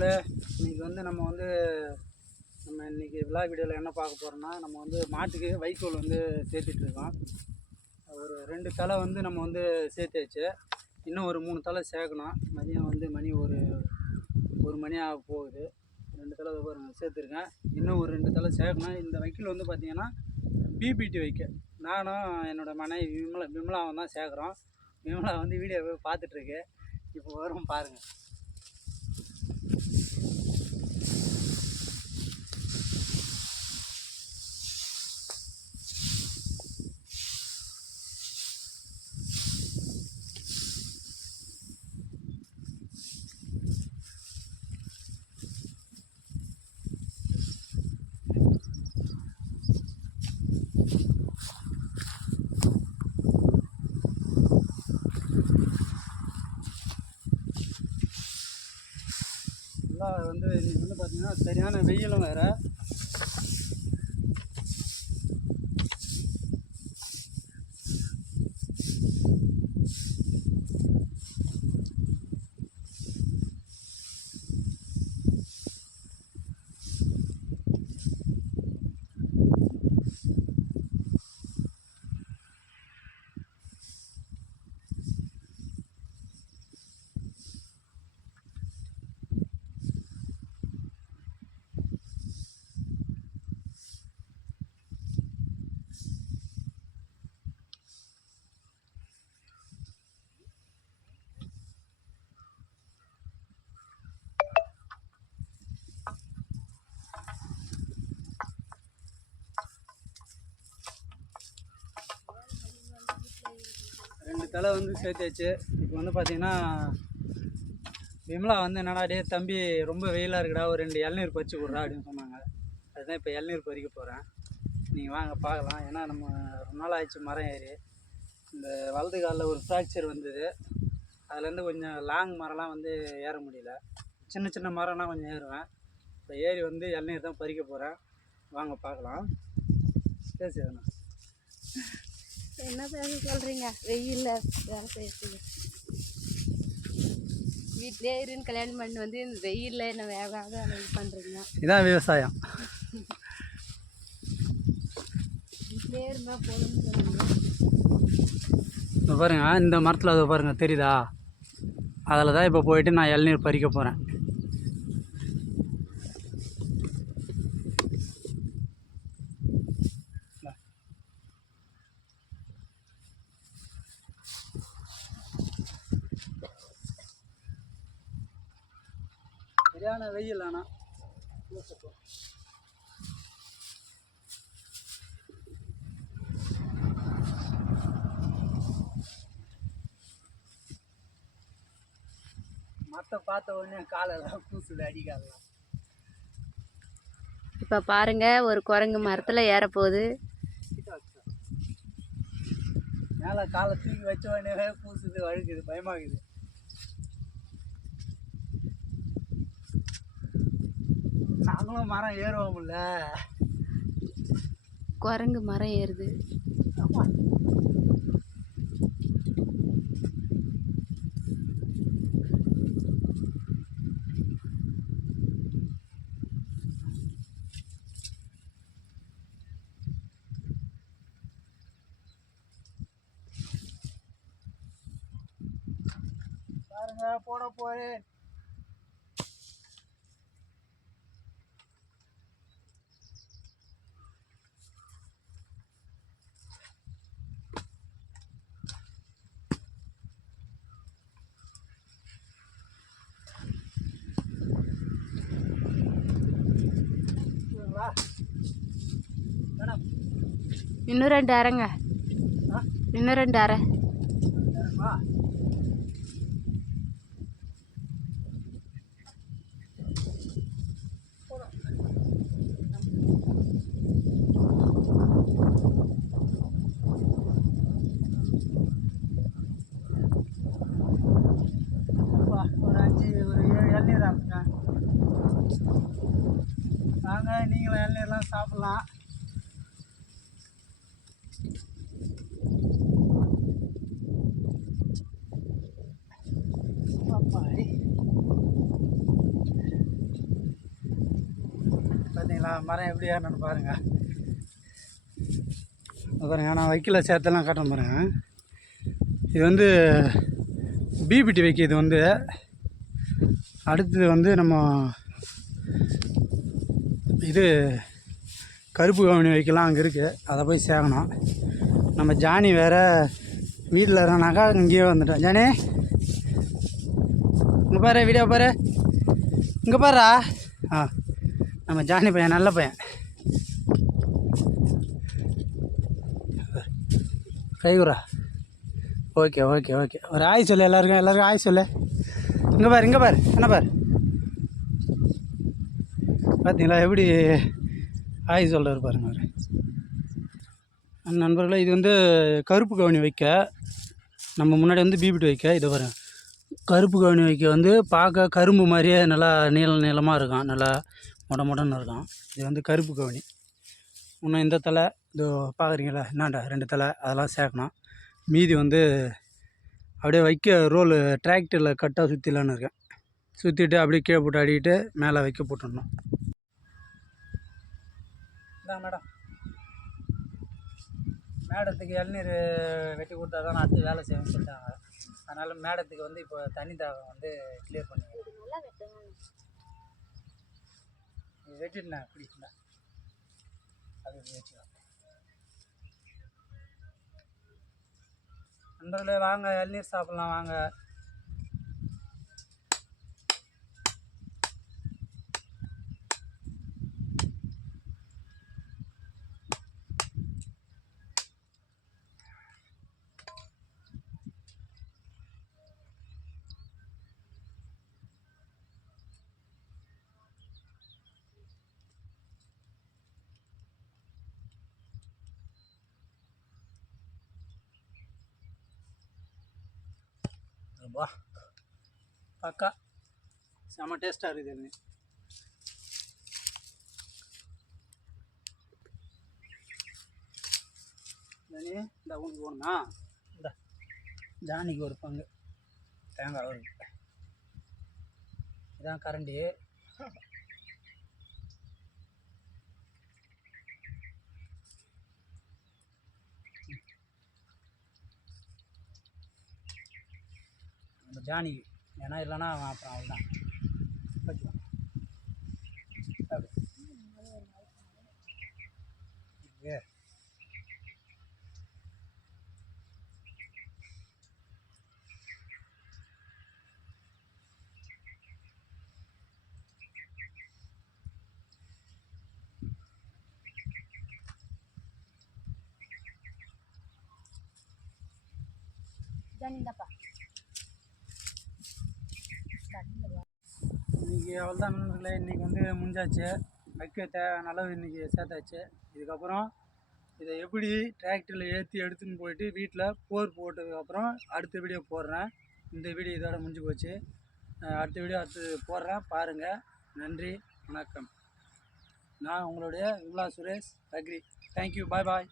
நண்பர்களே, இன்றைக்கி வந்து நம்ம இன்றைக்கி விலாக் வீடியோவில் என்ன பார்க்க போகிறோம்னா, நம்ம வந்து மாட்டுக்கு வைக்கோல் வந்து சேர்த்துட்ருக்கோம். ஒரு 2 தலை வந்து நம்ம வந்து சேர்த்தாச்சு. இன்னும் ஒரு 3 தலை சேர்க்கணும். மதியம் வந்து மணி ஒரு மணி ஆக போகுது. 2 தலை சேர்த்துருக்கேன். இன்னும் ஒரு 2 தலை சேர்க்கணும். இந்த வைக்கோல் வந்து பார்த்திங்கன்னா பிபிடி வைக்கோல். நானும் என்னோடய மனைவி விமலாவும் தான் சேர்க்குறோம். விமலா வந்து வீடியோவை பார்த்துட்ருக்கு. இப்போ வரும் பாருங்கள். வந்து இன்றைக்கி வந்து பார்த்திங்கன்னா சரியான வெயிலும் வேறு. ரெண்டு தலை வந்து சேர்த்தாச்சு. இப்போ வந்து பார்த்திங்கன்னா விமலா வந்து என்னடா டே தம்பி ரொம்ப வெயிலாக இருக்குடா, ஒரு 2 இளநீர் பறிச்சு கொடுறா அப்படின்னு சொன்னாங்க. அதுதான் இப்போ இளநீர் பறிக்க போகிறேன். நீங்கள் வாங்க பார்க்கலாம். ஏன்னா நம்ம ரொம்ப நாள் ஆயிடுச்சு மரம் ஏறி. இந்த வலது காலில் ஒரு ஃப்ராக்சர் வந்தது. அதுலேருந்து கொஞ்சம் லாங் மரம்லாம் வந்து ஏற முடியல. சின்ன சின்ன மரம்லாம் கொஞ்சம் ஏறுவேன். இப்போ ஏறி வந்து இளநீர் தான் பறிக்க போகிறேன். வாங்க பார்க்கலாம். பேசுவேண்ணா. என்ன பேச சொல்கிறீங்க? வெயிலில் வேலை செய்யறதுக்கு வீட்டிலே இருன்னு கல்யாணம் பண்ணி வந்து இந்த வெயிலில் என்ன வேகாத இது பண்ணுறீங்க. இதான் விவசாயம். வீட்டிலே இருந்தால் போதும்னு சொல்லுங்க. இப்போ பாருங்கள், இந்த மரத்தில் அதை பாருங்கள் தெரியுதா? அதில் தான் இப்போ போயிட்டு நான் இளநீர் பறிக்க போகிறேன். சரியான வெயில். ஆனால் மற்ற பார்த்த உடனே காலெல்லாம் பூசுது, அடிக்காலாம். இப்போ பாருங்க, ஒரு குரங்கு மரத்தில் ஏற போகுது. மேலே காலை தூக்கி வச்ச உடனே பூசுது, வழுக்குது, பயமாகுது. நாங்களும் மரம் ஏறுவோம்ல. குரங்கு மரம் ஏறுது. பாருங்க, போட போறேன். இன்னும் 2 அரைங்க. இன்னும் 2 அரை. ஒரு 7 இளநீர் ஆகுங்க. வாங்க, நீங்களும் இளநீர்லாம் சாப்பிட்லாம். பார்த்தீங்களா மரம் எப்படி ஏறணும்னு பாருங்கள். பாருங்க நான் வைக்கல சேர்த்தெல்லாம் காட்டுறேன் பாருங்க. இது வந்து பிபிடி வைக்க. இது வந்து அடுத்தது வந்து நம்ம இது கருப்பு கவனி வைக்கலாம் அங்கே இருக்குது. அதை போய் சேர்க்கணும். நம்ம ஜானி வேறு வீட்டில் இருந்தானாக்கா இங்கேயே வந்துட்டோம். ஜானி இங்கே பாரு, வீடியோ பாரு, இங்கே பாருடா. நம்ம ஜானி பையன் நல்ல பையன். கைகுறா. Okay okay okay. ஒரு ஆய் சொல்லு எல்லாருக்கும் ஆய் சொல்லு. இங்கே பாரு, இங்கே பாரு, என்ன பாரு. பார்த்தீங்களா எப்படி ஆய் சொல்கிறார் பாருங்க அவர். நண்பர்களே, இது வந்து கருப்பு கவனி வைக்க. நம்ம முன்னாடி வந்து பிபிடி வைக்க. இதை பாருங்க, கருப்பு கவனி வைக்க வந்து பார்க்க கரும்பு மாதிரியே நல்லா நீளமாக இருக்கும், நல்லா மொடன்னு இருக்கும். இது வந்து கருப்பு கவனி. இன்னும் இந்த தலை இது பார்க்குறீங்களா, என்னாண்டா 2 தலை அதெல்லாம் சேர்க்கணும். மீதி வந்து அப்படியே வைக்க ரோல் டிராக்டரில் கட்டாக சுற்றிலான்னு இருக்கேன். சுற்றிட்டு அப்படியே கீழே போட்டு அடிக்கிட்டு மேலே வைக்க போட்டுடணும். இதான் மேடத்துக்கு இளநீர் வெட்டி கொடுத்தா தான் நான் அடுத்து வேலை செய்வேன்னு சொல்லிட்டாங்க. அதனால் மேடத்துக்கு வந்து இப்போ தண்ணி தாகம் வந்து கிளியர் பண்ணுவேன். வெட்டிட்டேன் பிடிக்கல, அது வச்சுக்கலாம். நண்பர்களே வாங்க, இளநீர் சாப்பிட்லாம் வாங்க. வா பக்கா செம்ம டேஸ்ட்டாக இருக்குது. ஜானி இந்த உனக்கு ஒன்றா, இந்த ஜானிக்கு ஒரு பங்கு தேங்காய் வருது. இதான் கரண்டி. நம்ம ஜானிக்கு ஏன்னா இல்லைன்னா அப்புறம் அவ்வளோதான் வச்சுக்கலாம். இன்றைக்கி அவ்வளோதான் நண்பர்களே. இன்றைக்கி வந்து முடிஞ்சாச்சு. வைக்க தேவையான அளவு இன்றைக்கி சேர்த்தாச்சு. இதுக்கப்புறம் இதை எப்படி டிராக்டரில் ஏற்றி எடுத்துன்னு போயிட்டு வீட்டில் போர் போட்டதுக்கப்புறம் அடுத்த வீடியோ போடுறேன். இந்த வீடியோ இதோட முடிஞ்சு போச்சு. அடுத்த வீடியோ அடுத்து போடுறேன், பாருங்கள். நன்றி, வணக்கம். நான் உங்களுடைய விமலா சுரேஷ் அக்ரி. தேங்க்யூ, பாய் பாய்.